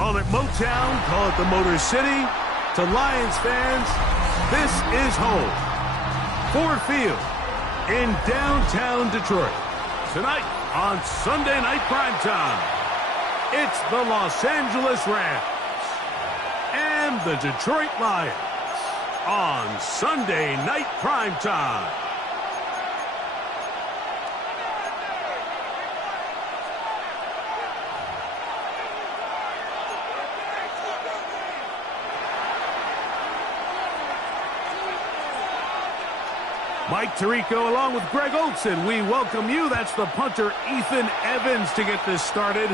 Call it Motown, call it the Motor City. To Lions fans, this is home. Ford Field in downtown Detroit. Tonight on Sunday Night Primetime, it's the Los Angeles Rams and the Detroit Lions on Sunday Night Primetime. Mike Tirico along with Greg Olson. We welcome you. That's the punter, Ethan Evans, to get this started.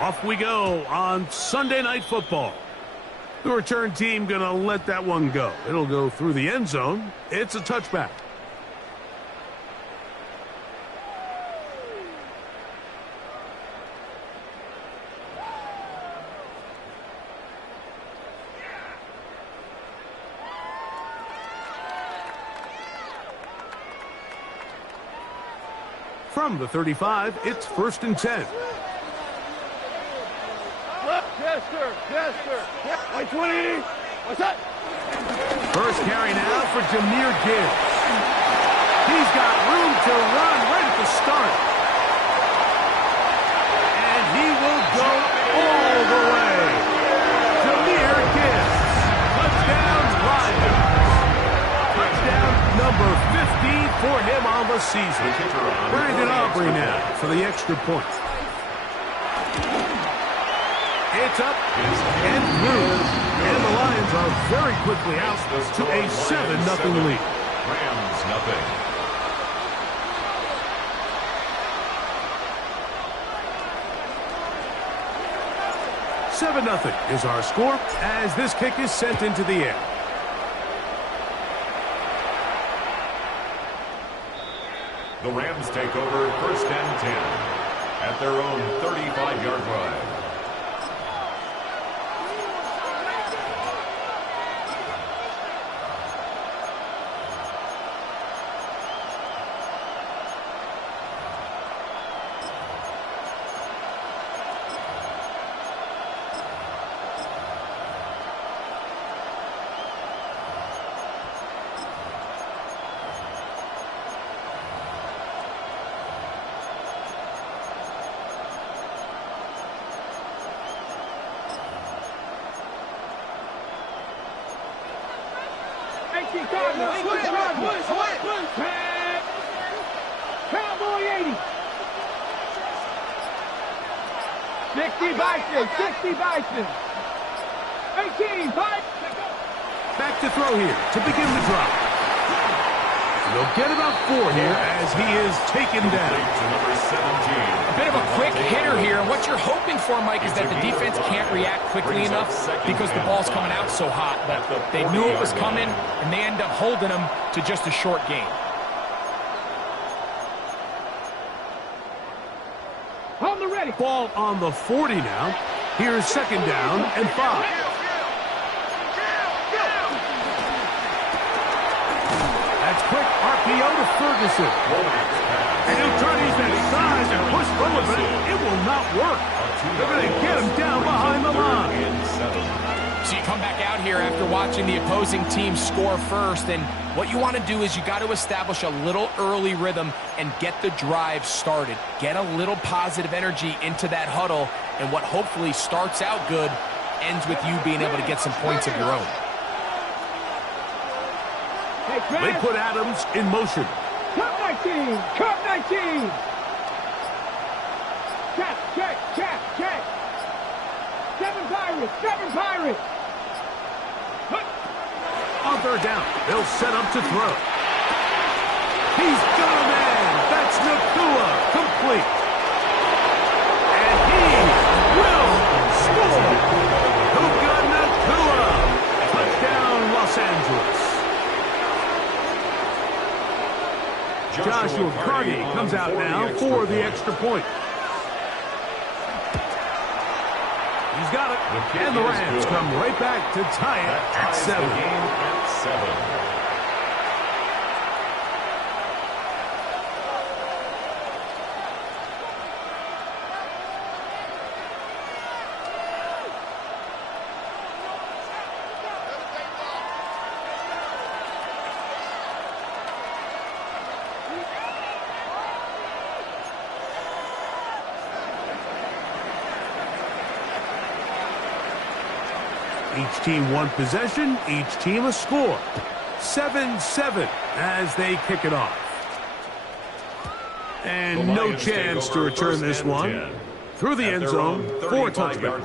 Off we go on Sunday Night Football. The return team going to let that one go. It'll go through the end zone. It's a touchback. From the 35, it's 1st and 10. Yes, sir. Yes, sir. Yes. 20. What's that? First carry now for Jahmyr Gibbs. He's got room to run right at the start. And he will go all the way. Jahmyr Gibbs. Touchdown, Lions. Touchdown number 50 for him on the season. Brandon Aubrey now for the extra point. It's up and through. And the Lions are very quickly out to a 7-0 lead. Rams nothing. $7-0 is our score as this kick is sent into the air. The Rams take over 1st and 10 at their own 35-yard line. Cowboy 80. 60 Bison. 60 Bison. 18. 5. Back to throw here to begin the drive. They'll get about 4 here as he is taken down. Number 17. A bit of a quick hitter here. What you're hoping for, Mike, is that the defense can't react quickly enough because the ball's coming out so hot. But they knew it was coming, and they end up holding them to just a short gain. On the ready. Ball on the 40 now. Here's 2nd down and 5. That's quick RPO to Ferguson. And he'll try to use that size and push forward, but it will not work. They're going to get him down behind the line. So you come back out here after watching the opposing team score first, and what you want to do is you got to establish a little early rhythm and get the drive started. Get a little positive energy into that huddle, and what hopefully starts out good ends with you being able to get some points of your own. They put Adams in motion. Cup 19. Cup 19. Check. 7 Pirates. 7 Pirates. On 3rd down, they'll set up to throw. He's got a man. That's Nakua, complete. And he will score. Puka Nakua. Touchdown, Los Angeles. Joshua Carty comes out now for the extra point. He's got it. And the Rams come right back to tie it at 7. Each team one possession, each team a score. 7-7 as they kick it off. And no chance to return this one. Through the end zone for a touchback.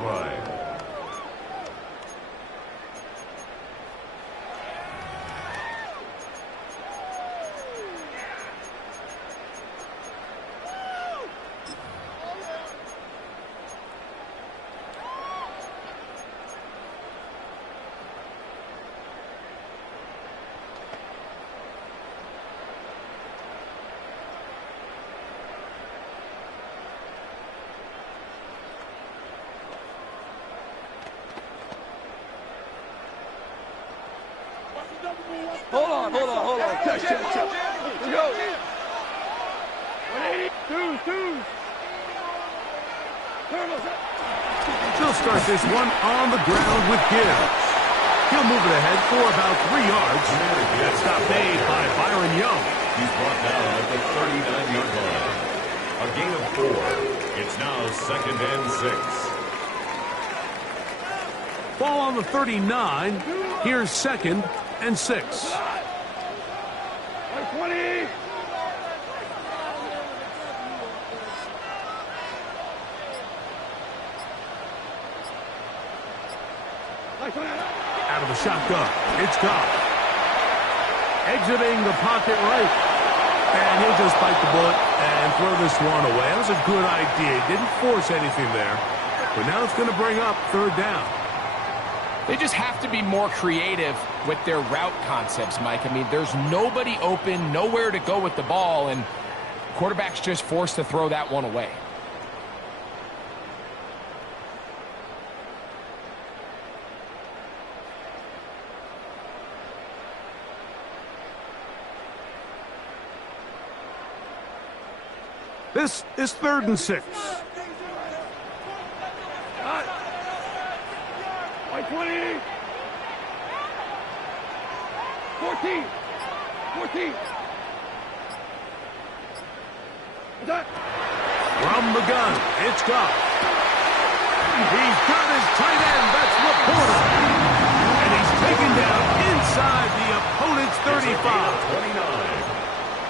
Hold on. Check. Here we go. 180. Two. He'll start this one on the ground with Gibbs. He'll move it ahead for about 3 yards. That stop made by Byron Young. He's brought down at the 39-yard line. A gain of 4. It's now 2nd and 6. Ball on the 39. Here's 2nd and 6. 120. Out of the shotgun. It's Goff. Exiting the pocket right. And he'll just bite the bullet and throw this one away. That was a good idea. He didn't force anything there. But now it's going to bring up 3rd down. They just have to be more creative with their route concepts, Mike. I mean, there's nobody open, nowhere to go with the ball, and quarterback's just forced to throw that one away. This is 3rd and 6. 120. 14. From the gun, it's Goff. He's got his tight end, that's Laporta. And he's taken down inside the opponent's 35.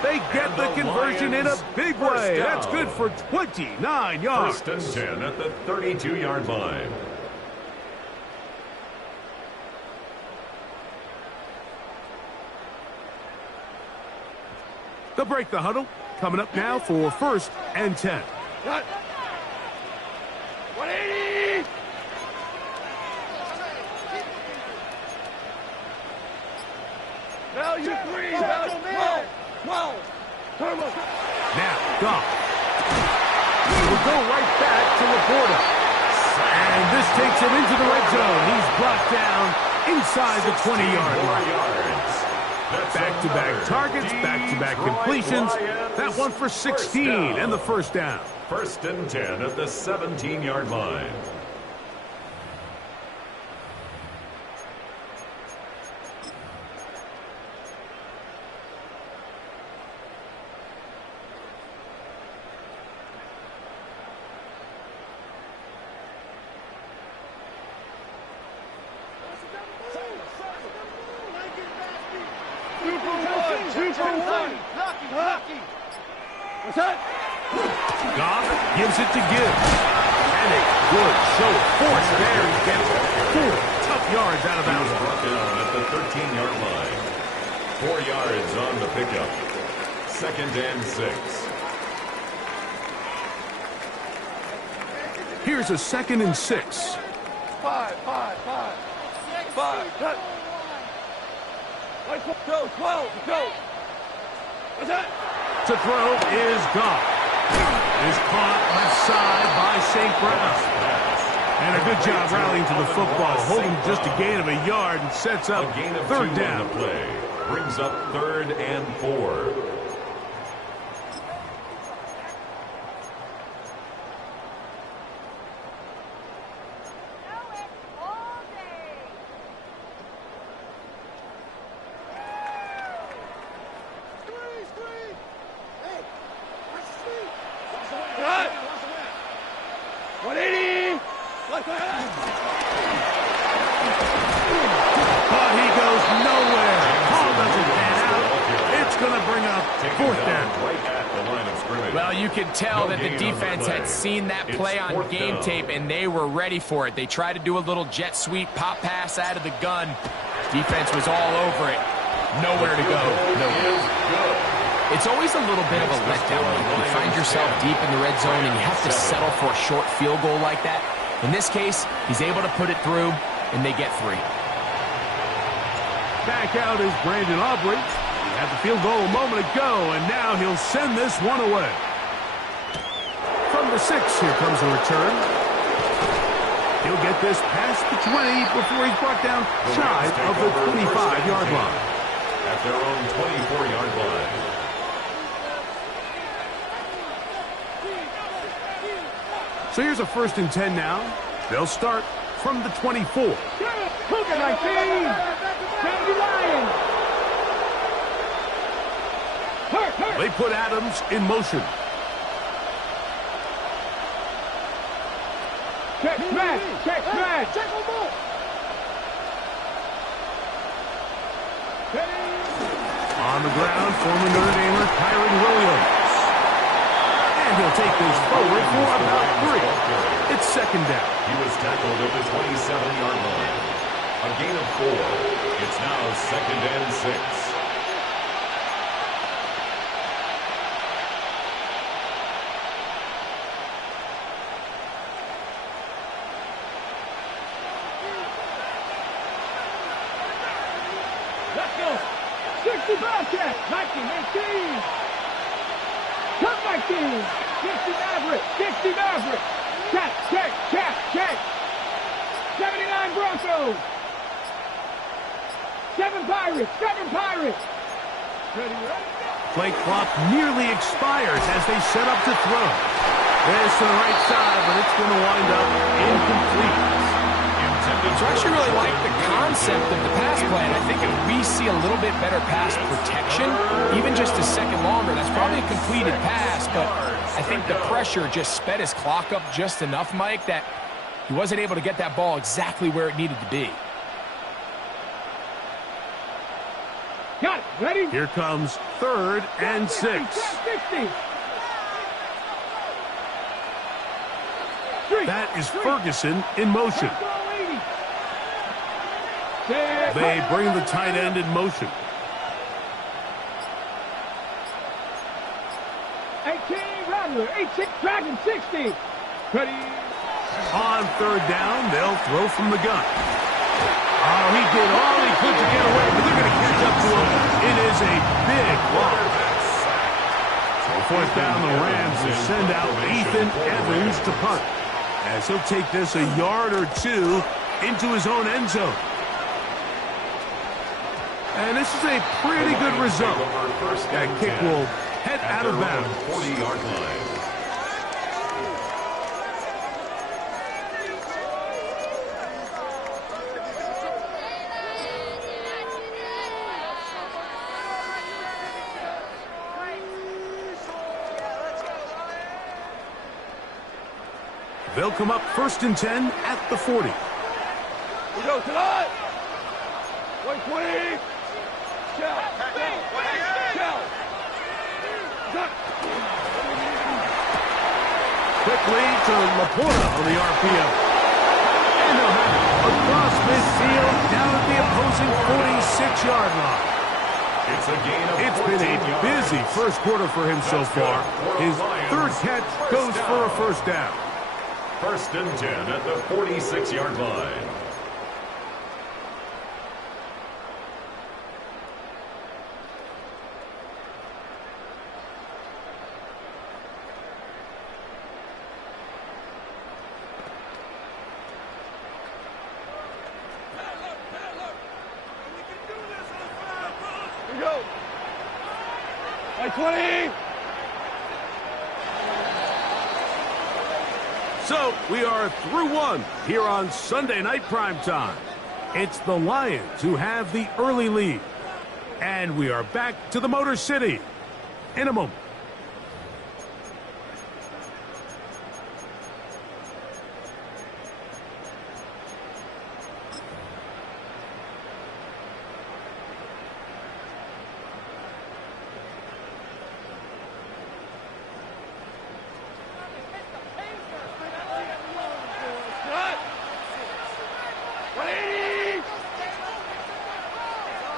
They get the conversion in a big way. That's good for 29 yards. 1st and 10 at the 32-yard line. They'll break the huddle. Coming up now for 1st and 10. 180. Value 3. Value 12. Turbo. Now, Goff. Will go right back to Laporta. And this takes him into the red zone. He's brought down inside the 20-yard line. Back-to-back targets, back-to-back completions. That one for 16 and the 1st down. 1st and 10 at the 17-yard line. What's that? Goff gives it to Gibbs. And a good show of force there. He gets 4 tough yards out of bounds. Brought down at the 13-yard line. 4 yards on the pickup. 2nd and 6. Here's a 2nd and 6. 5. Cut. 12. Go. What's that? To throw is Goff. Is caught left side by St. Brown. And a good job rallying to the football, holding just a gain of a yard and sets up A gain of 3rd 2 down. on the play. Brings up 3rd and 4. going to bring up fourth down. Right at the line of scrimmage. Well, you could tell that the defense had seen that play on game tape, and they were ready for it. They tried to do a little jet sweep, pop pass out of the gun. Defense was all over it. Nowhere to go. It's always a little bit of a letdown. You find yourself deep in the red zone, and you have to settle for a short field goal like that. In this case, he's able to put it through, and they get 3. Back out is Brandon Aubrey. He had the field goal a moment ago, and now he'll send this one away. From the 6, here comes a return. He'll get this past the 20 before he's brought down shy of the 25-yard line. At their own 24-yard line. So here's a 1st and 10 now. They'll start from the 24. Cougar 19. 70 Lions. Hurt. They put Adams in motion. Check smash. Check them all. On the ground, former Notre Damer Kyron Williams. And he'll take this forward for about 3. It's 2nd down. He was tackled at the 27-yard line. A gain of 4. It's now 2nd and 6. Let's go. 60 Bobcat. 19. Come 19. 60 Maverick. Check. 79 Broncos. 7 Pirates. Ready. Play clock nearly expires as they set up to throw. There's to the right side, but it's going to wind up incomplete. So I actually really like the concept of the pass play, and I think if we see a little bit better pass protection, even just a second longer, that's probably a completed pass, but I think the pressure just sped his clock up just enough, Mike, that he wasn't able to get that ball exactly where it needed to be. Got it. Ready? Here comes 3rd and 6. 60. That is Ferguson in motion. They bring the tight end in motion. 18 Rattler. 18 Dragon 60. Ready? On 3rd down, they'll throw from the gun. Oh, he did all he could to get away, but they're going to catch up to him. It is a big loss. So 4th down, the Rams will send out Ethan Evans to punt, as he'll take this a yard or 2 into his own end zone. And this is a pretty good result. That kick will head out of bounds. 40-yard line. They'll come up 1st and 10 at the 40. We go tonight. 120. Shell. Quickly to Laporta on the RPO. And they'll have it across midfield down at the opposing 46-yard line. It's a gain of It's been a busy first quarter for him so far. His 3rd catch goes for a 1st down. 1st and 10 at the 46-yard line. We go. 20. So we are through 1 here on Sunday Night Primetime. It's the Lions who have the early lead. And we are back to the Motor City in a moment.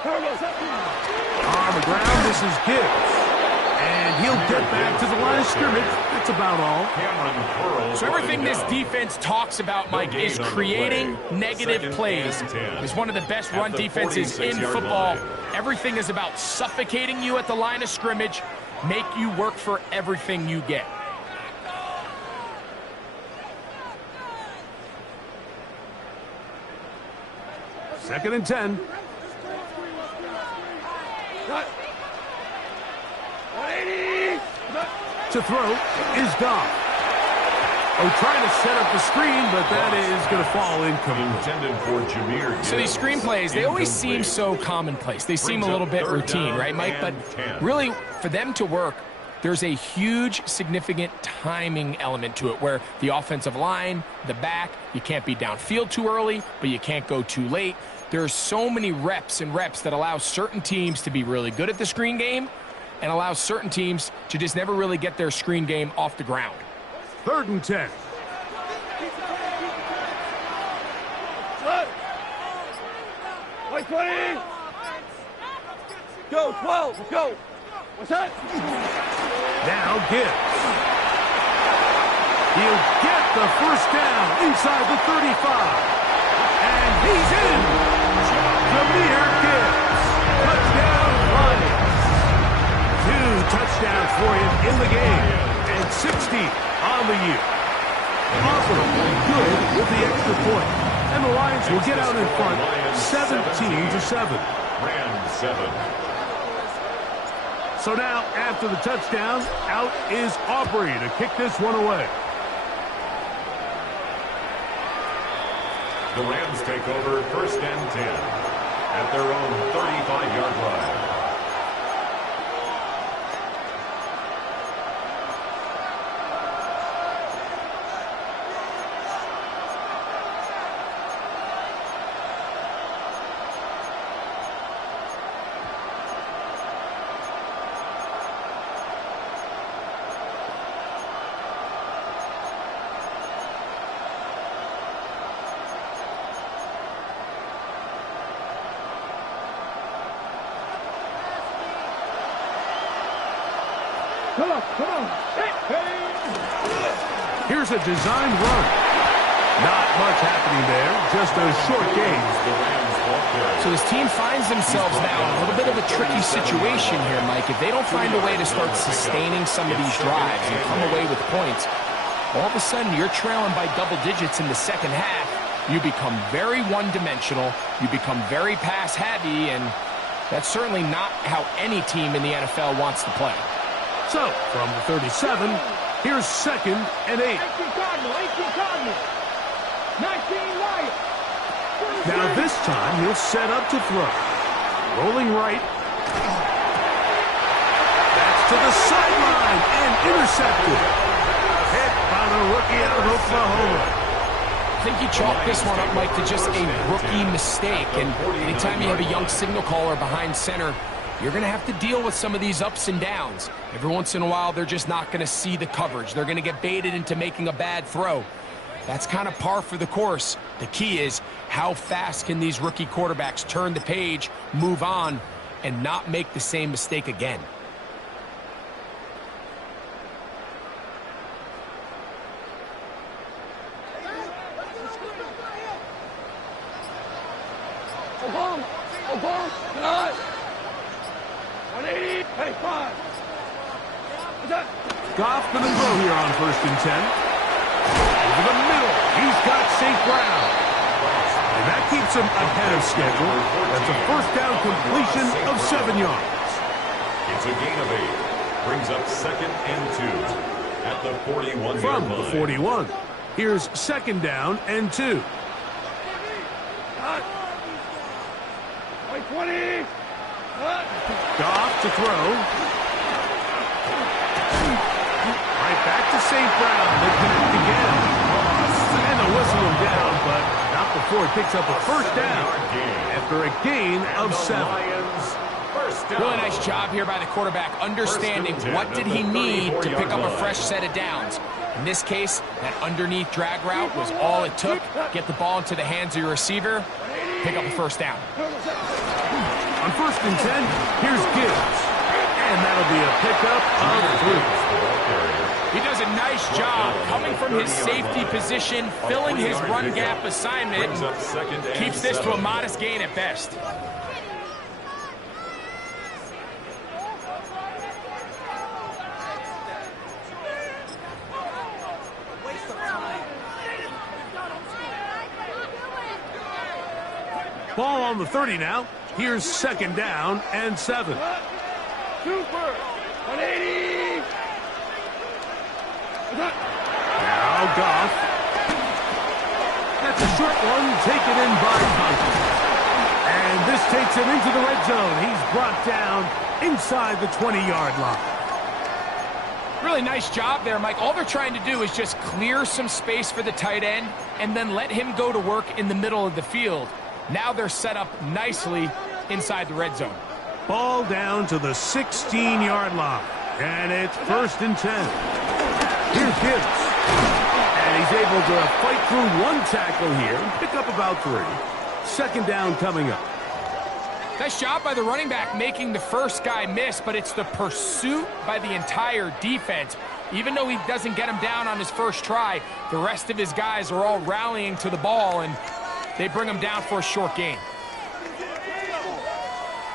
On the ground, this is Gibbs. And he'll get back to the line of scrimmage. That's about all. So everything this defense talks about, Mike, is creating negative plays. It's one of the best run defenses in football. Everything is about suffocating you at the line of scrimmage, make you work for everything you get. Second and 10. To throw is Goff. Oh, trying to set up the screen, but that is going to fall incomplete. So these screen plays, they always seem so commonplace. They seem a little bit routine, right, Mike? But really, for them to work, there's a huge, significant timing element to it where the offensive line, the back, you can't be downfield too early, but you can't go too late. There's so many reps and reps that allow certain teams to be really good at the screen game and allow certain teams to just never really get their screen game off the ground. Third and 10. Like 20. Go, 12. Go. What's that? Now Gibbs. He'll get the first down inside the 35. And he's in. Jameer Gibbs. Touchdown, Lions. 2 touchdowns for him in the game. And 60 on the year. Offer good with the extra point. And the Lions will get out in front 17-7. Rams 7. So now, after the touchdown, out is Aubrey to kick this one away. The Rams take over first and 10 at their own 35-yard line. Come on. Here's a designed run. Not much happening there, just a short gain. So this team finds themselves now in a little bit of a tricky situation here, Mike. If they don't find a way to start sustaining some of these drives and come away with points, all of a sudden you're trailing by double digits in the second half. You become very one-dimensional. You become very pass-heavy, and that's certainly not how any team in the NFL wants to play. So, from the 37, here's second and 8. 18 Cardinal. 19 Lions. Now this time, he'll set up to throw. Rolling right. That's to the sideline and intercepted. Hit by the rookie out of Oklahoma. I think you chalk this one up, Mike, to just a rookie mistake. And anytime you have a young signal caller behind center, you're going to have to deal with some of these ups and downs. Every once in a while, they're just not going to see the coverage. They're going to get baited into making a bad throw. That's kind of par for the course. The key is how fast can these rookie quarterbacks turn the page, move on, and not make the same mistake again. Goff going to throw here on first and 10. Over the middle, he's got St. Brown. And that keeps him ahead of schedule. That's a first down completion of 7 yards. It's a gain of 8. Brings up second and 2 at the 41-yard From line. the 41, here's second down and 2. 20. Goff to throw. Right back to St. Brown. They connect again. And they'll whistle him down, but not before he picks up a first down after a gain of 7. Really nice job here by the quarterback, understanding what did he need to pick up a fresh set of downs. In this case, that underneath drag route was all it took. Get the ball into the hands of your receiver, pick up a first down. On 1st and 10, here's Gibbs. And that'll be a pickup of 3. He does a nice job coming from his safety position, filling his run gap assignment, and keeps this to a modest gain at best. Ball on the 30 now. Here's 2nd down and 7. Super. 180. Now Goff. That's a short one taken in by Conklin. And this takes him into the red zone. He's brought down inside the 20-yard line. Really nice job there, Mike. All they're trying to do is just clear some space for the tight end and then let him go to work in the middle of the field. Now they're set up nicely inside the red zone. Ball down to the 16-yard line. And it's 1st and 10. Here's Gibbs. And he's able to fight through one tackle here and pick up about 3. 2nd down coming up. Nice job by the running back making the first guy miss, but it's the pursuit by the entire defense. Even though he doesn't get him down on his first try, the rest of his guys are all rallying to the ball, and they bring him down for a short gain.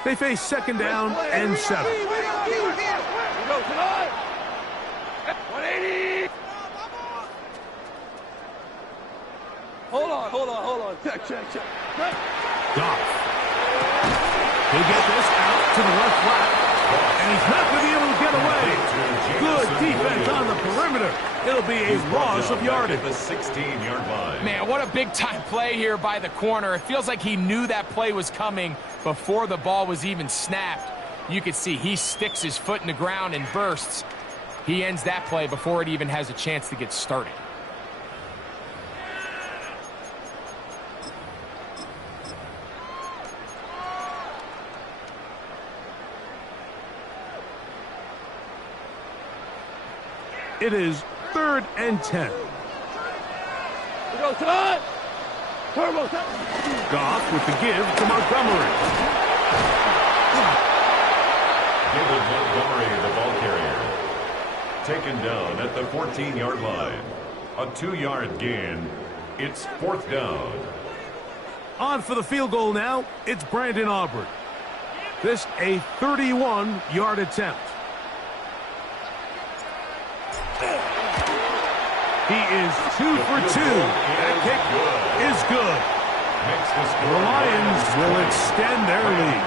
They face 2nd down and 7. 180. Hold on. Check. Goff. He'll get this out to the left flat. And he's not going to be able to get away. Good defense on the perimeter. It'll be a loss of yardage. The 16-yard line. Man, what a big-time play here by the corner. It feels like he knew that play was coming before the ball was even snapped. You can see he sticks his foot in the ground and bursts. He ends that play before it even has a chance to get started. It is 3rd and 10. We go, son! Turbo, son! Goff with the give to Montgomery. David Montgomery, the ball carrier. Taken down at the 14-yard line. A 2-yard gain. It's 4th down. On for the field goal now. It's Brandon Aubrey. This a 31-yard attempt. He is 2 for 2. That kick is good. The Lions will extend their lead.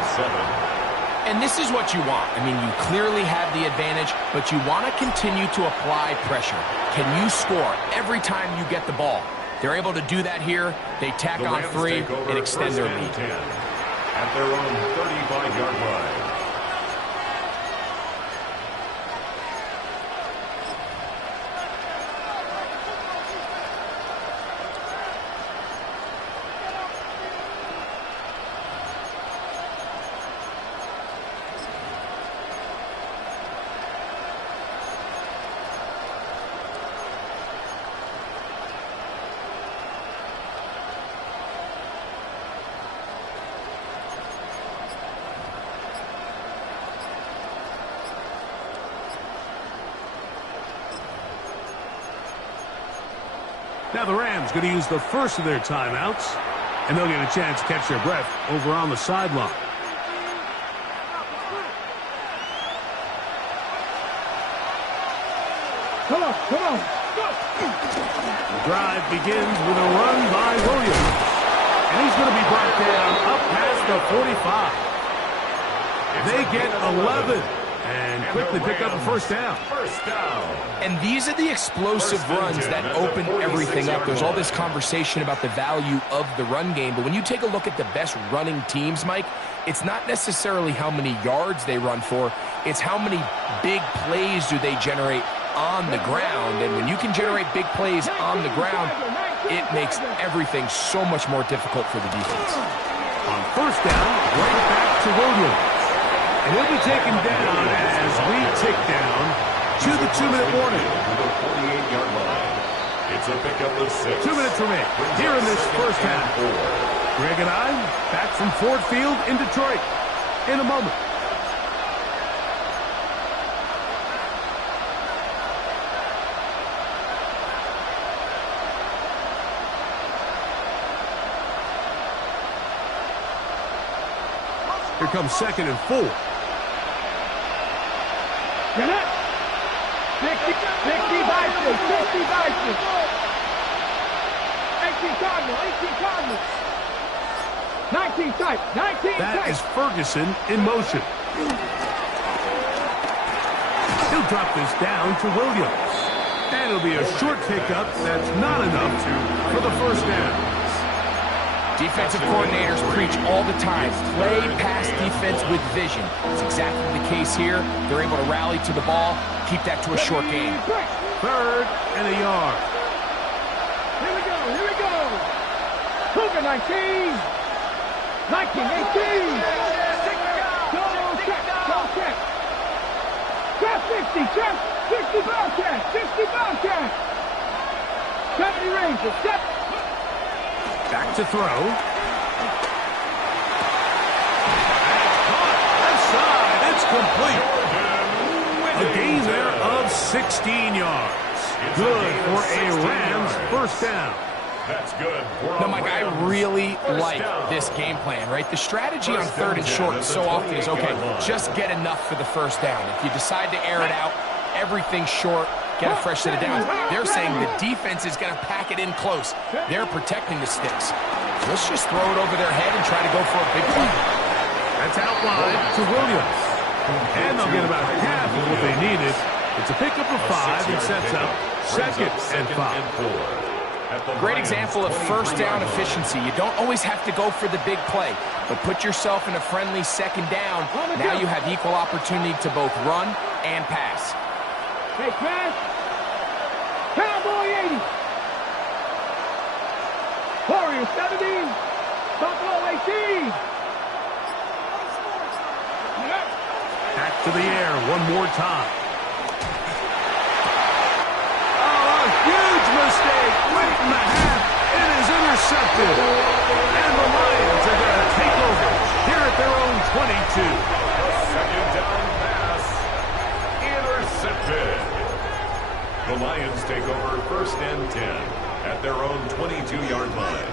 And this is what you want. I mean, you clearly have the advantage, but you want to continue to apply pressure. Can you score every time you get the ball? They're able to do that here. They tack on 3 and extend their lead. At their own 35-yard line. Now the Rams going to use the first of their timeouts, and they'll get a chance to catch their breath over on the sideline. Come on. The drive begins with a run by Williams, and he's going to be brought down up past the 45. They get 11. And quickly pick up a first down. And these are the explosive runs that open everything up. There's all this conversation about the value of the run game, but when you take a look at the best running teams, Mike, it's not necessarily how many yards they run for, it's how many big plays do they generate on the ground. And when you can generate big plays on the ground, it makes everything so much more difficult for the defense. On first down, right back to Williams. And he'll be taken down as we tick down to the 2-minute warning. The 48-yard line. It's a pickup of 6. 2 minutes remain here in this first half. Greg and I back from Ford Field in Detroit. in a moment. Here comes 2nd and 4. Get it. 60 Vikings, 60 Vikings. 18 Cardinals, 18 Cardinals. 19 tight, 19 That tight. is Ferguson in motion. He'll drop this down to Williams. And it'll be a short pickup that's not enough for the first down. Defensive coordinators preach all the time, play pass defense with vision. It's exactly the case here. They're able to rally to the ball, keep that to a short game. 3rd and a yard. Here we go, here we go. Cougar 19. 19, 18. Go check, go check. Check 60, check 60 Bobcat, 60 Bobcat. 70 Rangers, step. Back to throw. Left side. It's complete. A gain there of 16 yards. Good for a Rams first down. That's good. No, Mike, I really like this game plan, right? The strategy on 3rd and short so often is, okay, just get enough for the first down. If you decide to air it out, everything short, get a fresh set of downs. They're saying the defense is going to pack it in close. They're protecting the sticks. So let's just throw it over their head and try to go for a big play. That's out wide to Williams. And they'll get about half of what they needed. It's a pickup of 5 and sets up 2nd and 5. Great example of first down efficiency. You don't always have to go for the big play, but put yourself in a friendly 2nd down. Now you have equal opportunity to both run and pass. Hey, pass. Cowboy 80. Warriors 70. Buffalo 18. Back to the air one more time. Oh, a huge mistake. Late in the half. It is intercepted. And the Lions are going to take over here at their own 22. 2nd down pass. Intercepted. The Lions take over 1st and 10 at their own 22-yard line.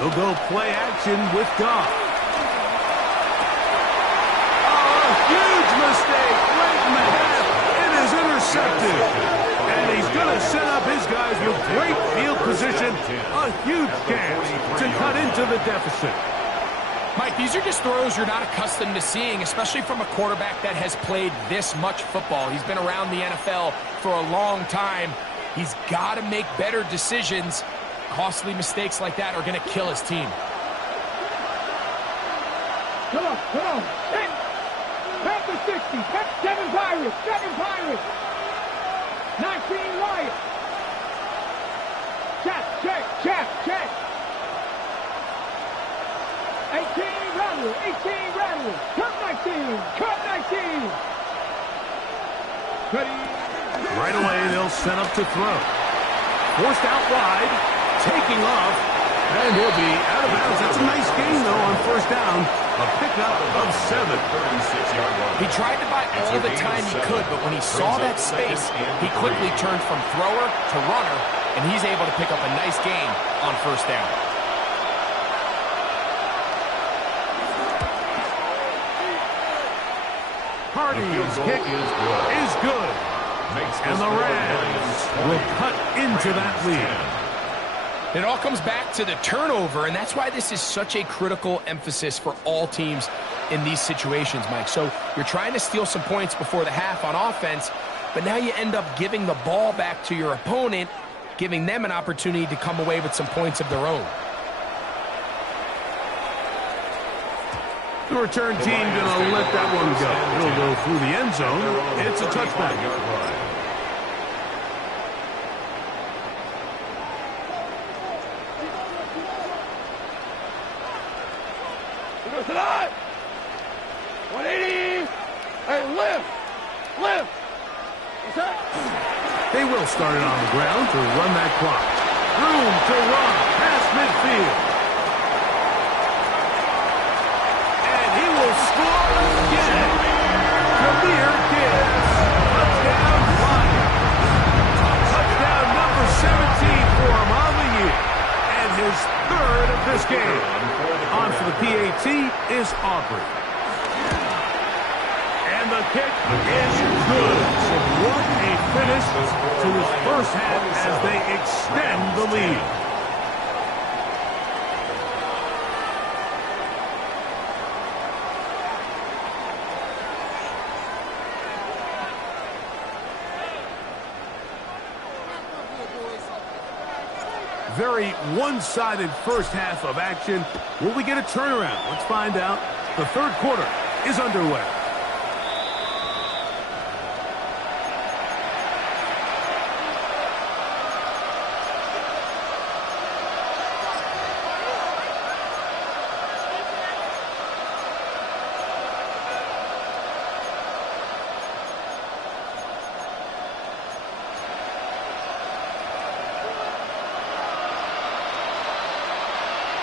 They'll go play action with Goff. Oh, a huge mistake late in the half. It is intercepted. And he's going to set up his guys with great field position. A huge chance to cut into the deficit. Mike, these are just throws you're not accustomed to seeing, especially from a quarterback that has played this much football. He's been around the NFL for a long time. He's got to make better decisions. Costly mistakes like that are going to kill his team. Come on, come on. Hey, back to 60. 7 Pirates, 7 Pirates. 19 Lions. Check, check, check, check. 18 Rattle, 18 Rattle. Cut 19, cut 19. Ready. Right away, they'll set up to throw. Forced out wide, taking off, and he'll be out of bounds. That's a nice gain, though, on 1st down. A pickup of 7. 36-yard line. He tried to buy all the time he could, but when he saw that space, he quickly turned from thrower to runner, and he's able to pick up a nice gain on 1st down. Hardy's kick is good. And the Rams will cut into that lead. It all comes back to the turnover, and that's why this is such a critical emphasis for all teams in these situations, Mike. So you're trying to steal some points before the half on offense, but now you end up giving the ball back to your opponent, giving them an opportunity to come away with some points of their own. The return team going to let that one go. It'll go through the end zone. It's a touchback. Listen up! 180! Hey, lift! Lift! What's that? They will start it on the ground to run that clock. Room to run past midfield. And he will score again. Jameer Gibbs. Touchdown Lions. Touchdown number 17 for him on the year. And his third of this game. On for the PAT is Aubrey. And the kick is good. So what a finish to his first half as they extend the lead. Very one-sided first half of action. Will we get a turnaround? Let's find out. The third quarter is underway.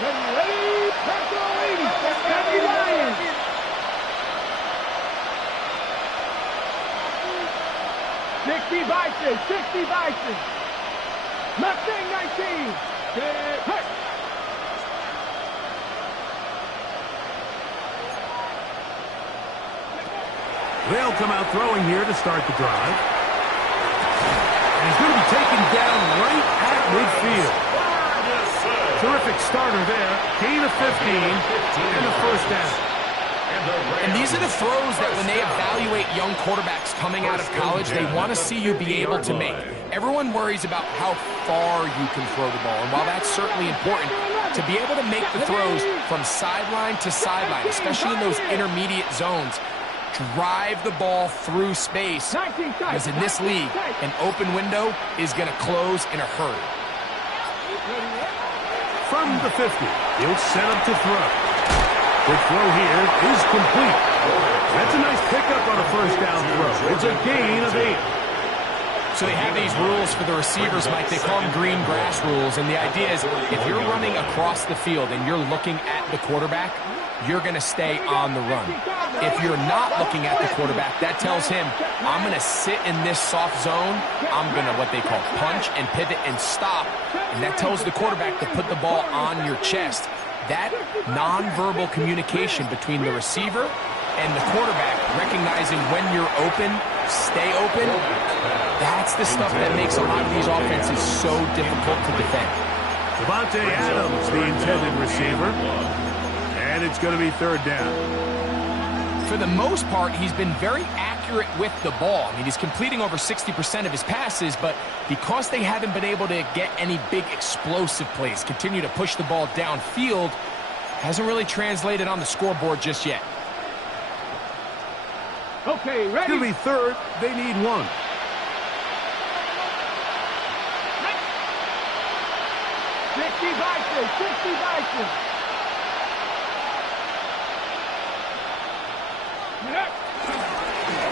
Ready, Tackle 80, Heavy Lions. 60 Bison, 60 Bison. Mustang 19. Hut. They'll come out throwing here to start the drive. And he's going to be taken down right at midfield. Terrific starter there. Gain of 15 and a first down. And these are the throws that when they evaluate young quarterbacks coming out of college, they want to see you be able to make. Everyone worries about how far you can throw the ball. And while that's certainly important, to be able to make the throws from sideline to sideline, especially in those intermediate zones, drive the ball through space. Because in this league, an open window is going to close in a hurry. From the 50, he'll set up to throw. The throw here is complete. That's a nice pickup on a first down throw. It's a gain of 8. So they have these rules for the receivers, Mike. They call them green grass rules. And the idea is if you're running across the field and you're looking at the quarterback, you're going to stay on the run. If you're not looking at the quarterback, that tells him, I'm going to sit in this soft zone. I'm going to what they call punch and pivot and stop. And that tells the quarterback to put the ball on your chest. That nonverbal communication between the receiver and the quarterback, recognizing when you're open, stay open, that's the stuff that makes a lot of these offenses so difficult to defend. Devontae Adams, the intended receiver. And it's going to be third down. For the most part, he's been very accurate with the ball. I mean, he's completing over 60% of his passes, but because they haven't been able to get any big explosive plays, continue to push the ball downfield, hasn't really translated on the scoreboard just yet. Okay, ready? It's going to be third. They need one. $60 Bison.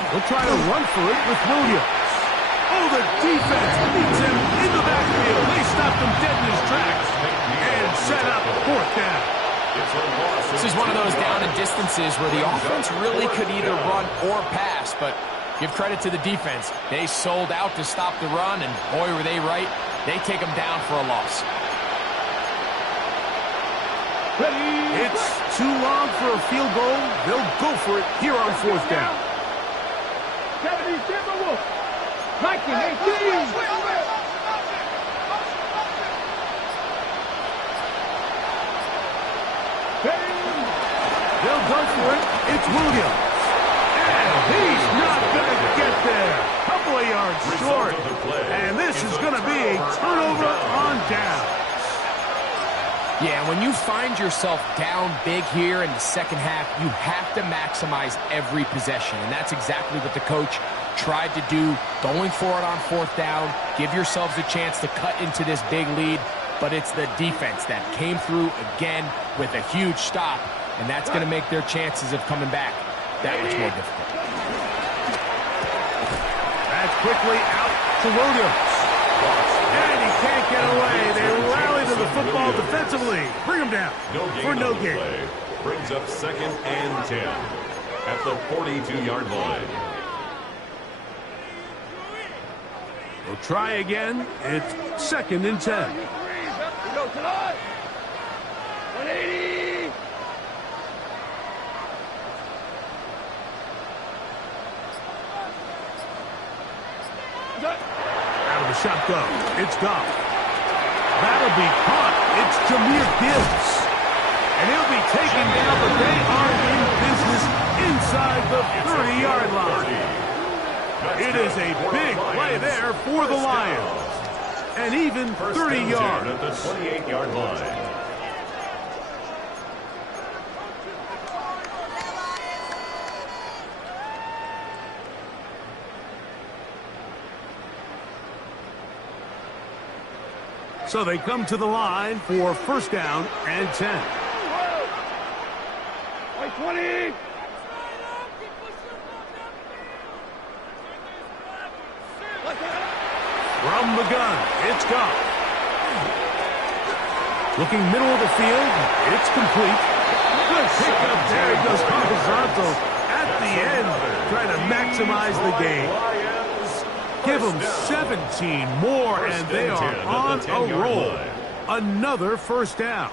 They'll try to run for it with Williams. Oh, the defense beats him in the backfield. They stopped him dead in his tracks and set up fourth down. This is one of those down and distances where the offense really could either run or pass, but give credit to the defense. They sold out to stop the run, and boy, were they right. They take them down for a loss. It's too long for a field goal. They'll go for it here on fourth down. 70 Timberwolves. Mikey, 18. They'll go for it. It's Williams. And he's not going to get there. Couple of yards short. And this is going to be a turnover on down. Yeah, when you find yourself down big here in the second half, you have to maximize every possession. And that's exactly what the coach tried to do, going for it on fourth down. Give yourselves a chance to cut into this big lead. But it's the defense that came through again with a huge stop. and that's going to make their chances of coming back that much more difficult. That's quickly out to Williams. And he can't get away. They rally to the football defensively. Bring him down for no gain. Brings up 2nd and 10 at the 42-yard line. We'll try again. It's 2nd and 10. We go tonight. 180. Out of the shotgun. It's gone. That'll be caught. It's Jahmyr Gibbs. And he'll be taken down, but they are in business inside the 30-yard line. It is a big play there for the Lions. And even 30 yards. At the 28-yard line. So they come to the line for 1st down and 10. White 20. From the gun, it's gone. Looking middle of the field, it's complete. Good pickup there. He goes horizontal at the end, trying to maximize the game. Give them 17 more, and they are on a roll. Another 1st down.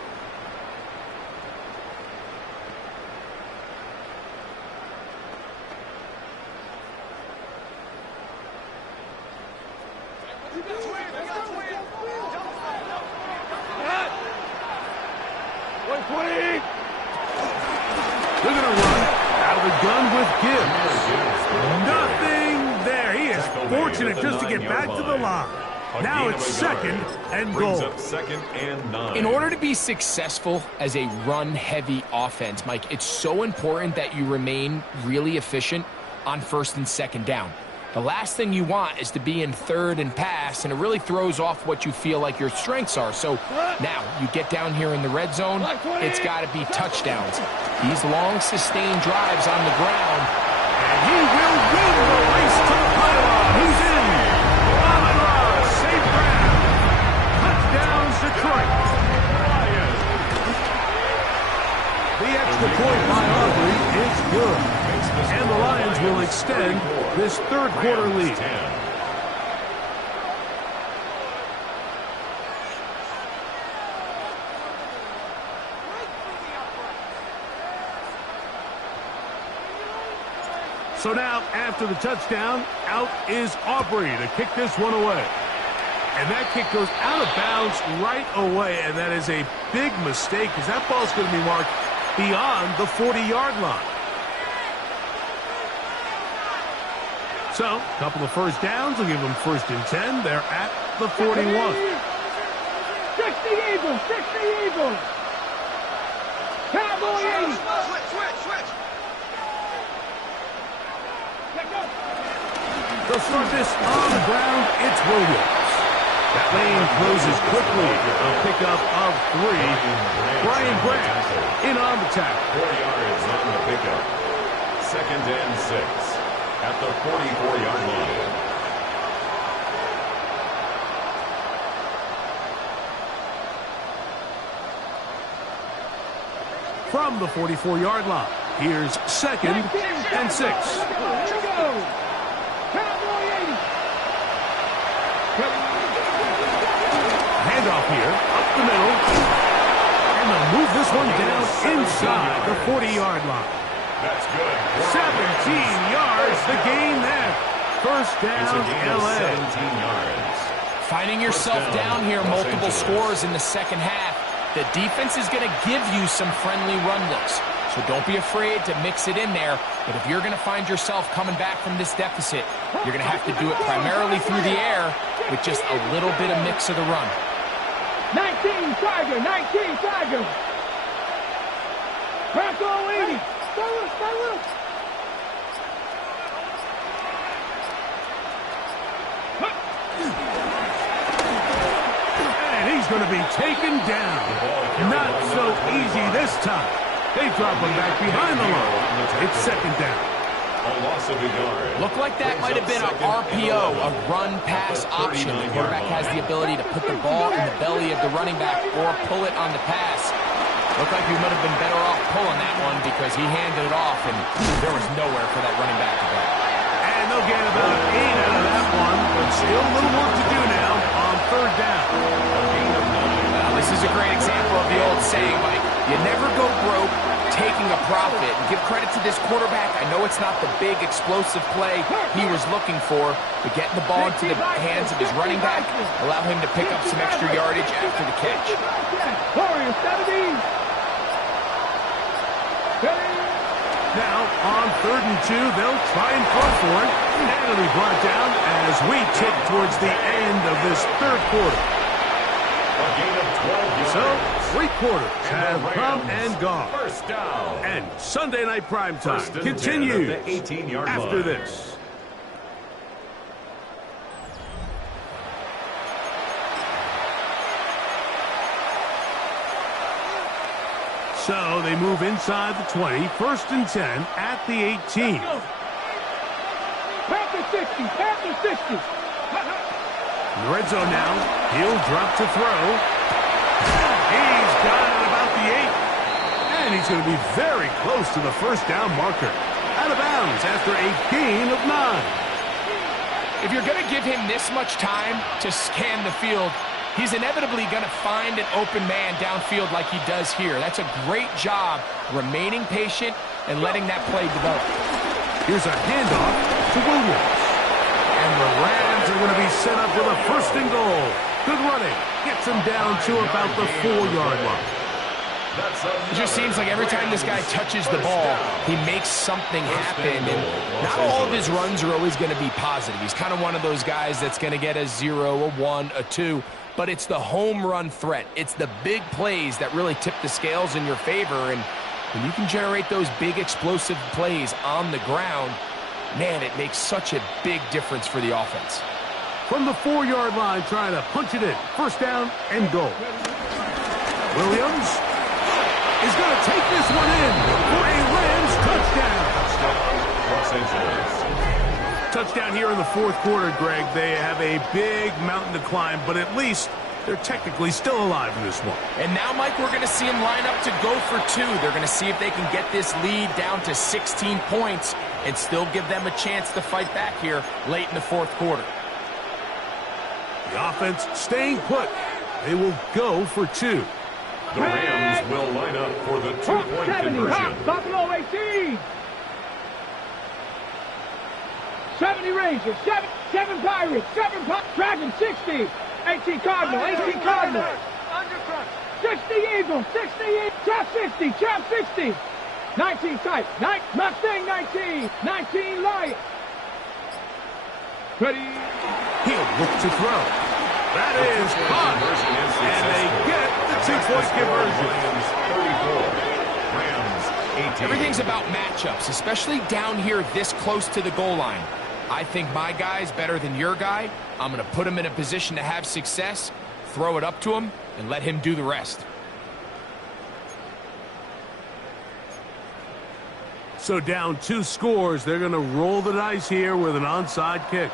They're going to run out of the gun with Gibbs. Nothing there. He is fortunate just to get back to the line. Now it's 2nd and goal. 2nd and 9. In order to be successful as a run-heavy offense, Mike, it's so important that you remain really efficient on 1st and 2nd down. The last thing you want is to be in 3rd and pass, and it really throws off what you feel like your strengths are. So now you get down here in the red zone, it's got to be touchdowns. These long, sustained drives on the ground. And he will win the race to the pylon. He's in. Safe ground. Touchdowns, Detroit. The extra point by Aubrey is good. And the Lions will extend this 3rd quarter lead. So now, after the touchdown, out is Aubrey to kick this one away. And that kick goes out of bounds right away, and that is a big mistake because that ball's going to be marked beyond the 40-yard line. So, a couple of 1st downs will give them 1st and 10. They're at the 41. 60 Eagles, 60 Eagles. Cowboy 80. Switch. They'll start this on the ground. It's Williams. That lane closes quickly. A pickup of 3. Brian Grant in on the tackle. 4 yards on the pickup. 2nd and 6 at the 44-yard line. From the 44-yard line, here's 2nd and 6. Here we go. Cowboy 80. Handoff here, up the middle. And they'll move this one down inside the 40-yard line. That's good. 17 yards, the gain there. 1st down, LA. 17 yards. Finding yourself down here, multiple scores in the 2nd half. The defense is going to give you some friendly run looks. So don't be afraid to mix it in there. But if you're going to find yourself coming back from this deficit, you're going to have to do it primarily through the air with just a little bit of mix of the run. 19 Tiger. Bronco 80. Stay. And he's going to be taken down. Not so easy this time. They drop him back behind the line. It's second down. A loss of a yard. Looked like that might have been an RPO, a run-pass option. The quarterback has the ability to put the ball in the belly of the running back or pull it on the pass. Looked like he might have been better off pulling that one because he handed it off, and there was nowhere for that running back to go. And they'll get about 8 out of that one, but still a little work to do now on third down. Well, this is a great example of the old saying, Mike, you never go broke taking a profit. And give credit to this quarterback. I know it's not the big explosive play he was looking for, but getting the ball into the hands of his running back allow him to pick up some extra yardage after the catch. Now, on 3rd and 2, they'll try and throw for it. And it'll be brought down as we tip towards the end of this third quarter. A gain of 12 yards. So, 3 quarters have come and gone. First down. And Sunday Night Primetime First and 10 continues at the 18-yard after line. this. So they move inside the 20, 1st and 10 at the 18. Panther 60, Panther 60. In the red zone now, he'll drop to throw. He's got it at about the 8. And he's going to be very close to the first down marker. Out of bounds after a gain of 9. If you're going to give him this much time to scan the field, he's inevitably going to find an open man downfield like he does here. That's a great job remaining patient and letting that play develop. Here's a handoff to Williams. And the Rams are going to be set up with a 1st and goal. Good running. Gets him down to about the 4-yard line. It just seems like every time this guy touches the ball, he makes something happen. And not all of his runs are always going to be positive. He's kind of one of those guys that's going to get a 0, a 1, a 2. But it's the home run threat. It's the big plays that really tip the scales in your favor. And when you can generate those big explosive plays on the ground, man, it makes such a big difference for the offense. From the 4-yard line, trying to punch it in. 1st down and goal. Williams is going to take this one in for a Rams touchdown. Los Angeles. Touchdown here in the 4th quarter, Greg. They have a big mountain to climb, but at least they're technically still alive in this one. And now, Mike, we're going to see them line up to go for 2. They're going to see if they can get this lead down to 16 points and still give them a chance to fight back here late in the 4th quarter. The offense staying put. They will go for 2. The Rams will line up for the 2-point conversion. Buffalo 18. 70 Rangers, 7 Pirates, 7 Dragons 60. 18 Cardinal, 18 Cardinal. 60 Eagles, 60 Eagles. Trap 60, Trap 60. 19 Type, Mustang 19. 19 Lion. Ready. He'll look to throw. That is caught. And they get the 2-point conversion. Rams 18. Everything's about matchups, especially down here this close to the goal line. I think my guy's better than your guy. I'm going to put him in a position to have success, throw it up to him, and let him do the rest. So down 2 scores, they're going to roll the dice here with an onside kick.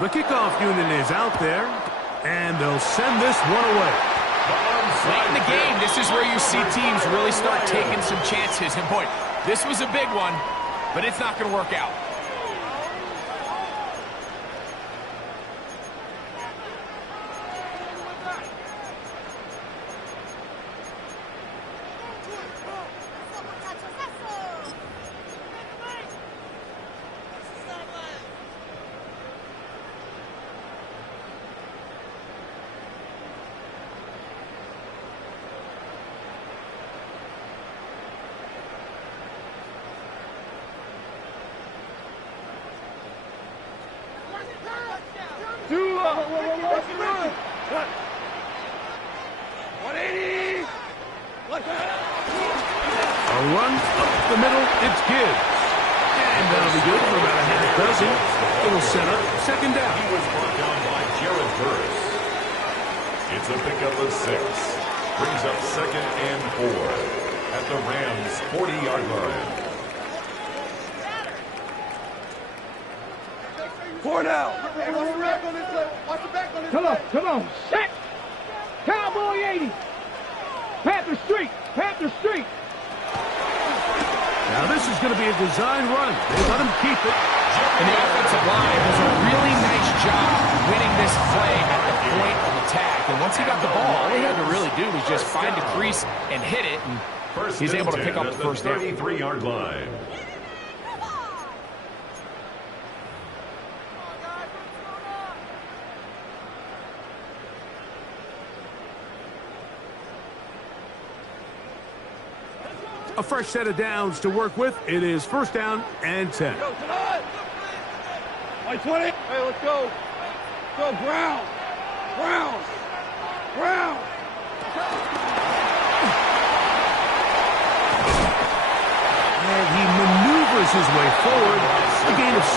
The kickoff unit is out there, and they'll send this one away. Late in the game, this is where you see teams really start taking some chances. And boy, this was a big one, but it's not going to work out. A run up the middle, it's good. And that'll be good for about a half dozen. It'll set up 2nd down. He was brought down by Jared Burris. It's a pickup of 6. Brings up 2nd and 4 at the Rams' 40-yard line. 4 now. Come on. Set. Cowboy 80. Panther Street. Now this is going to be a design run. They let him keep it. And the offensive line does a really nice job winning this play at the point of attack. And once he got the ball, all he had to really do was just find a crease and hit it. And he's able to pick up the first down. 33-yard line. A fresh set of downs to work with. It is 1st down and 10. Like 20. Hey, let's go. Go, Brown. And he maneuvers his way forward. A gain of 6.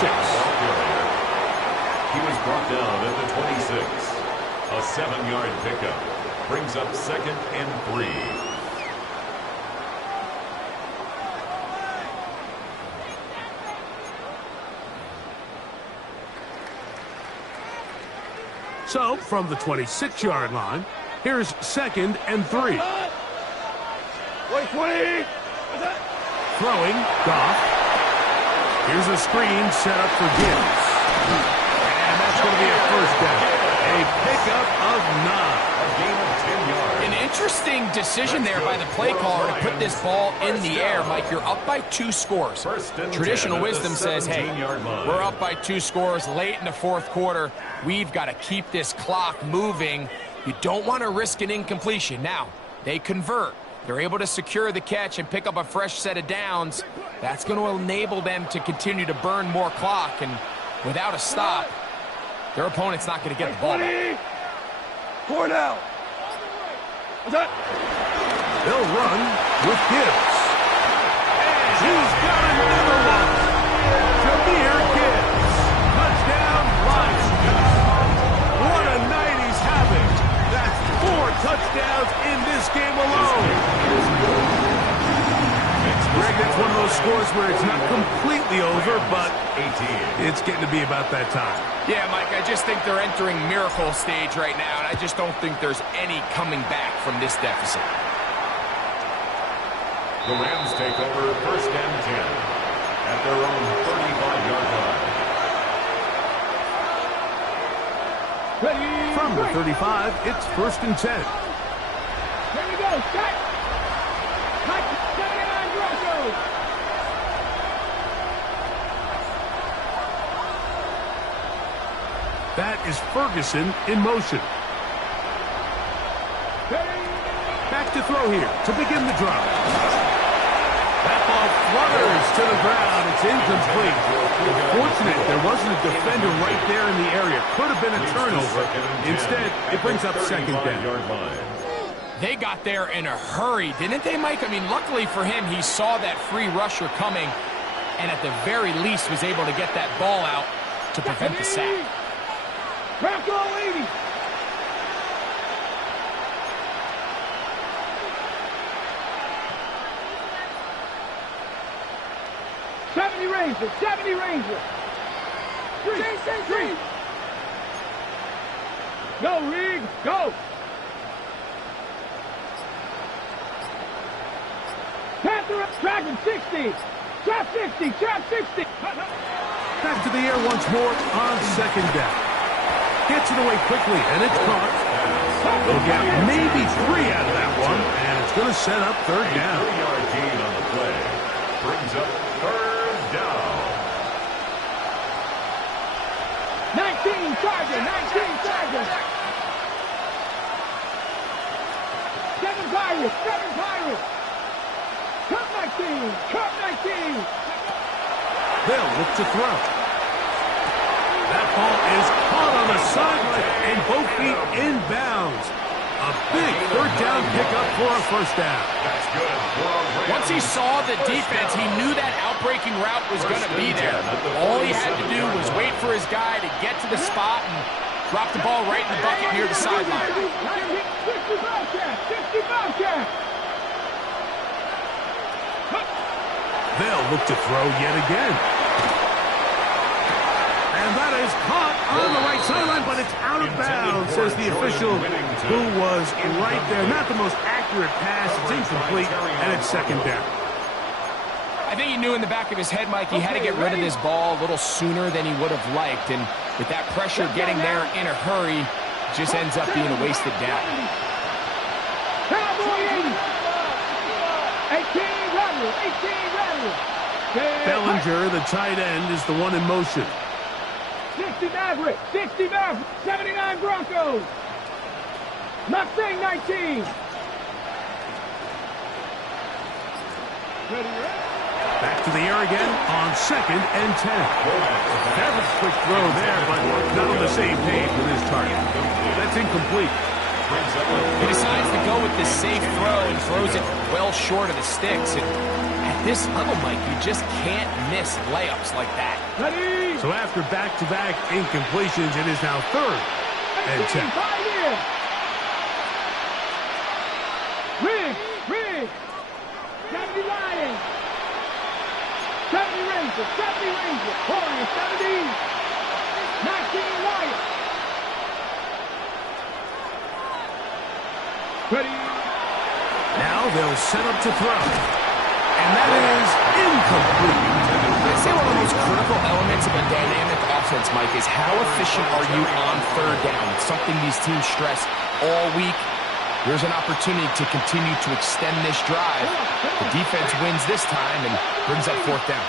He was brought down at the 26. A 7-yard pickup. Brings up 2nd and 3. So, from the 26-yard line, here's 2nd and 3. Wait, 20. Throwing, Goff. Here's a screen set up for Gibbs. And that's going to be a 1st down. A pickup of 9. A gain of 10 yards. An interesting decision there by the play caller to put this ball in the air. Mike, you're up by 2 scores. Traditional wisdom says, hey, we're up by 2 scores late in the 4th quarter. We've got to keep this clock moving. You don't want to risk an incompletion. Now, they convert. They're able to secure the catch and pick up a fresh set of downs. That's going to enable them to continue to burn more clock. And without a stop, their opponent's not going to get the ball back. 4 now. They'll run with Gibbs. And he's got another one. Jameer Gibbs. Touchdown, Lions. What a night he's having. That's 4 touchdowns in this game alone. Greg, that's one of those scores where it's not completely over, but it's getting to be about that time. Yeah, Mike, I just think they're entering miracle stage right now, and I just don't think there's any coming back from this deficit. The Rams take over 1st and 10 at their own 35-yard line. From the 35, it's 1st and 10. Here we go. Set. Mike, 79 Broncos. That is Ferguson in motion. Back to throw here to begin the drive. That ball flutters to the ground. It's incomplete. Fortunate there wasn't a defender right there in the area. Could have been a turnover. Instead, it brings up 2nd down. They got there in a hurry, didn't they, Mike? I mean, luckily for him, he saw that free rusher coming and at the very least was able to get that ball out to prevent the sack. Bronco 80. Ranger, 70 Ranger. Three. Go, Reed, go. Panther, Dragon 60. Trap 60, trap 60. Back to the air once more on 2nd down. Gets it away quickly, and it's caught. They'll get maybe 3 out of that one, and it's going to set up 3rd down. 3-yard gain on the play. Brings up 3rd down. 19 Charger, 19 Charger. 7 Pirates. Cup 19. They'll look to throw. That ball is caught on the sideline and both feet inbounds. A big 3rd down pickup for a 1st down. That's good. Once he saw the defense, he knew that outbreaking route was going to be there. All he had to do was wait for his guy to get to the spot, and Dropped the ball right in the bucket near the sideline. 60 Bobcat! 60 Bobcat! They'll look to throw yet again. And that is caught on the right sideline, but it's out of bounds, says the official who was right there. Not the most accurate pass. It's incomplete, and it's second down. I think he knew in the back of his head, Mike, he had to get rid of this ball a little sooner than he would have liked. And with that pressure getting there in a hurry, it just ends up being a wasted down. Cowboy 18 rattle, 18 rattle. Bellinger, the tight end, is the one in motion. 60 Maverick, 60 Maverick, 79 Broncos. Mustang 19. Back to the air again on 2nd and 10. That was a quick throw there, but not on the same page with his target. That's incomplete. He decides to go with the safe throw and throws it well short of the sticks. And at this level, Mike, you just can't miss layups like that. Ready? So after back-to-back incompletions, it is now 3rd and 10. Rig. 70 Lions. 70 Rangers. 70 Rangers. Warriors 70. 19 Lions. Ready? Now they'll set up to throw. And that is incomplete. I'd say one of the most critical elements of a dynamic offense, Mike, is how efficient are you on 3rd down? It's something these teams stress all week. Here's an opportunity to continue to extend this drive. The defense wins this time and brings up 4th down.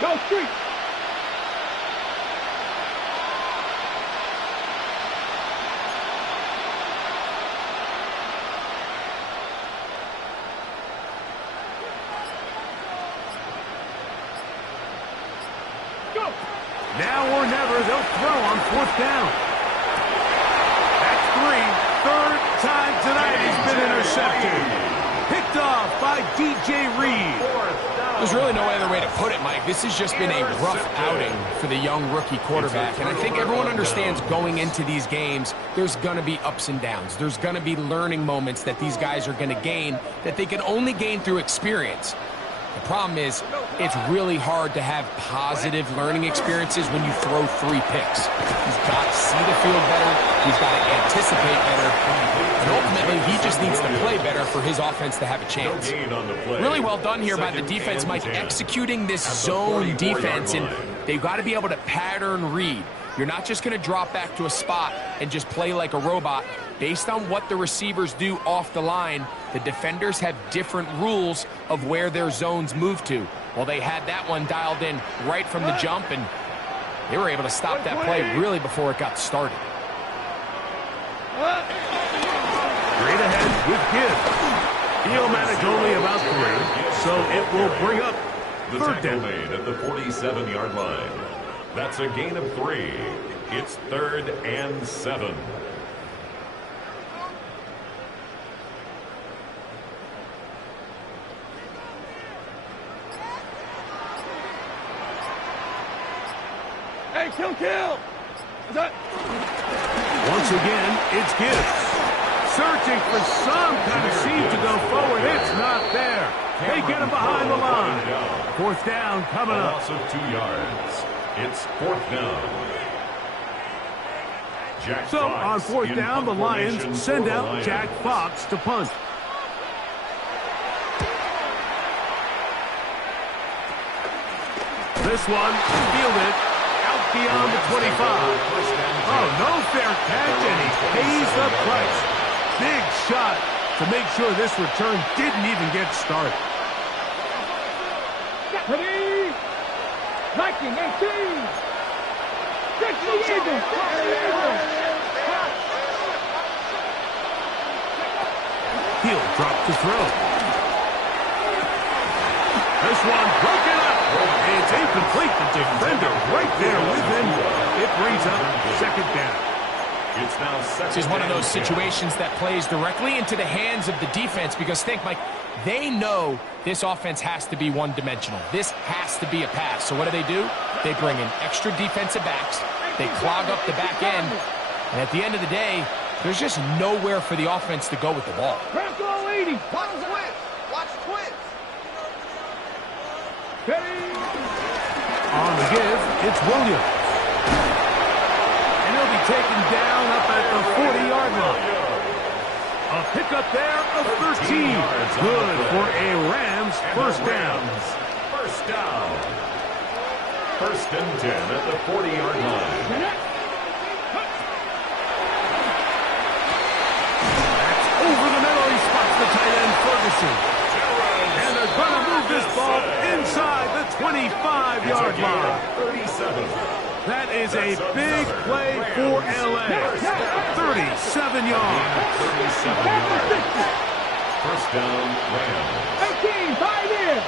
Go street. Now or never, they'll throw on 4th down. That's 3. 3rd time tonight he's been intercepted. Picked off by DJ Reed. There's really no other way to put it, Mike. This has just been a rough outing for the young rookie quarterback. And I think everyone understands going into these games, there's going to be ups and downs. There's going to be learning moments that these guys are going to gain that they can only gain through experience. The problem is, it's really hard to have positive learning experiences when you throw 3 picks. He's got to see the field better. He's got to anticipate better. And ultimately, he just needs to play better for his offense to have a chance. Really well done here by the defense, Mike, executing this zone defense. And they've got to be able to pattern read. You're not just going to drop back to a spot and just play like a robot. Based on what the receivers do off the line, the defenders have different rules of where their zones move to. Well, they had that one dialed in right from the jump, and they were able to stop that play really before it got started. Straight ahead with Gibbs. He'll manage only about 3, so it will bring up The 3rd tackle down. made at the 47-yard line. That's a gain of 3. It's 3rd and 7. Hey, kill. Once again, it's Gibbs. Searching for some kind of seam to go forward. It's not there. They get him behind the line. 4th down coming A up. loss of 2 yards. It's 4th down. Jack So on Fox 4th in down, the punt formation Lions send for the out Lions. Jack Fox to punt. This one fielded out beyond the 25. Oh, no fair catch, and he pays the price. Big shot to make sure this return didn't even get started. Ready? Viking 18. 60 Eagles. He'll drop to throw. This one broken up. It's incomplete. The defender right there with him. It brings up 2nd down. It's now second. This is one of those situations that plays directly into the hands of the defense because think, Mike, they know this offense has to be one-dimensional. This has to be a pass. So what do? They bring in extra defensive backs. They clog up the back end. And at the end of the day, there's just nowhere for the offense to go with the ball. Bronco 80. Watch twins. Watch twins. On the give, it's Williams. And he'll be taken down up at the 40-yard line. A pickup there of 13. Good for a Rams first down. First down. First and 10 at the 40-yard line. That's over the middle. He spots the tight end, Ferguson. And they're going to move this ball inside the 25-yard line. 37. That is a big play for L.A. 37 yards. 37 yards. First down, Rams. 18, 5 in.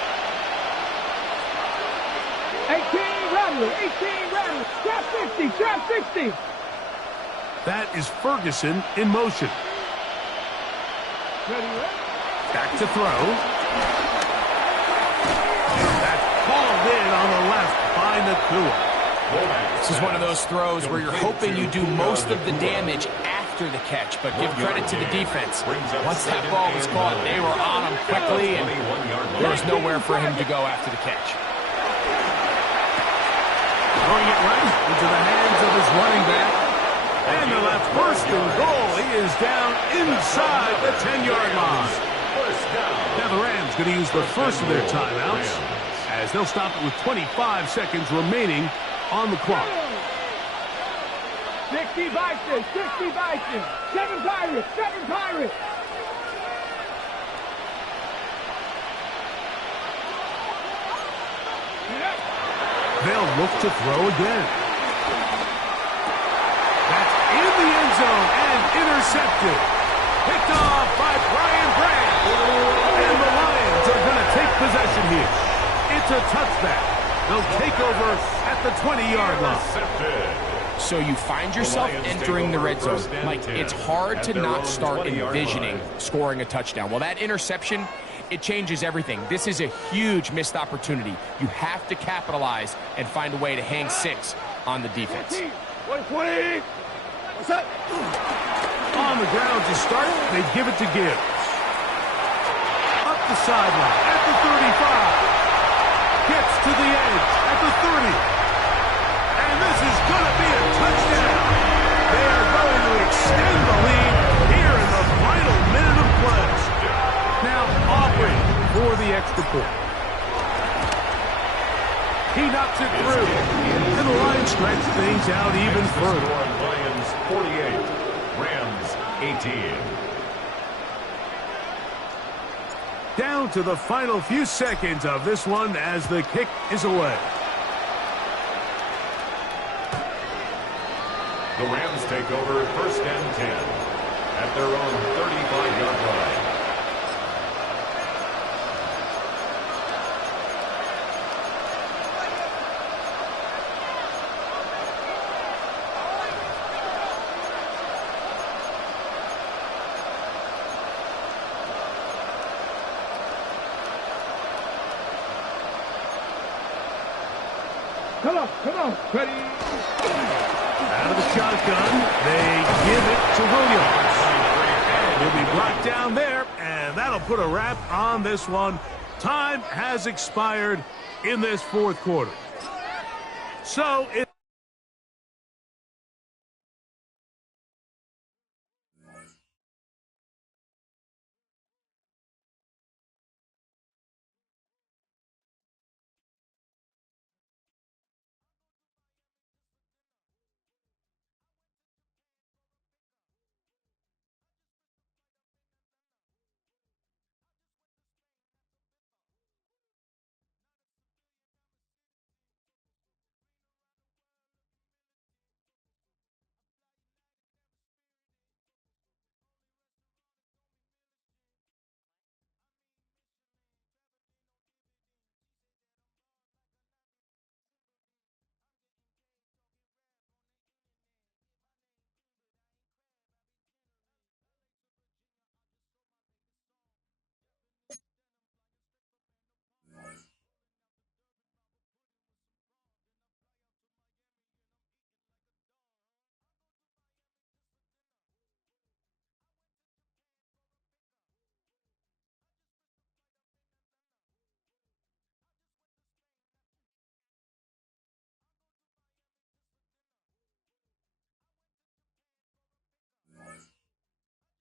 18, Rattler. 18, Rattler. Trap 60, trap 60. That is Ferguson in motion. Back to throw. That's called in on the left by Nakua. This is one of those throws where you're hoping you do most of the damage after the catch, but give credit to the defense. Once that ball was caught, they were on him quickly, and there was nowhere for him to go after the catch. Throwing it right into the hands of his running back. And the left first and goal. He is down inside the 10-yard line. Now the Rams going to use the first of their timeouts as they'll stop it with 25 seconds remaining on the clock. 60 Bison, 60 Bison. 7 Pirates, 7 Pirates. They'll look to throw again. That's in the end zone and intercepted. Picked off by Brian Branch. And the Lions are going to take possession here. It's a touchback. They'll take over at the 20-yard line. So you find yourself entering the red zone. Mike, it's hard to not start envisioning scoring a touchdown. Well, that interception, it changes everything. This is a huge missed opportunity. You have to capitalize and find a way to hang 6 on the defense. 20. What's up? On the ground to start, they give it to Gibbs. Up the sideline at the 35. Gets to the edge at the 30. And this is going to be a touchdown. They are going to extend the lead here in the final minute of play. Now Aubrey for the extra point. He knocks it through. And the Lions stretch things out even further. Lions 48, Rams 18. Down to the final few seconds of this one as the kick is away. The Rams take over first and 10 at their own 35-yard line. Come on, ready. Out of the shotgun, they give it to Williams. He'll be brought down there, and that'll put a wrap on this one. Time has expired in this fourth quarter. So it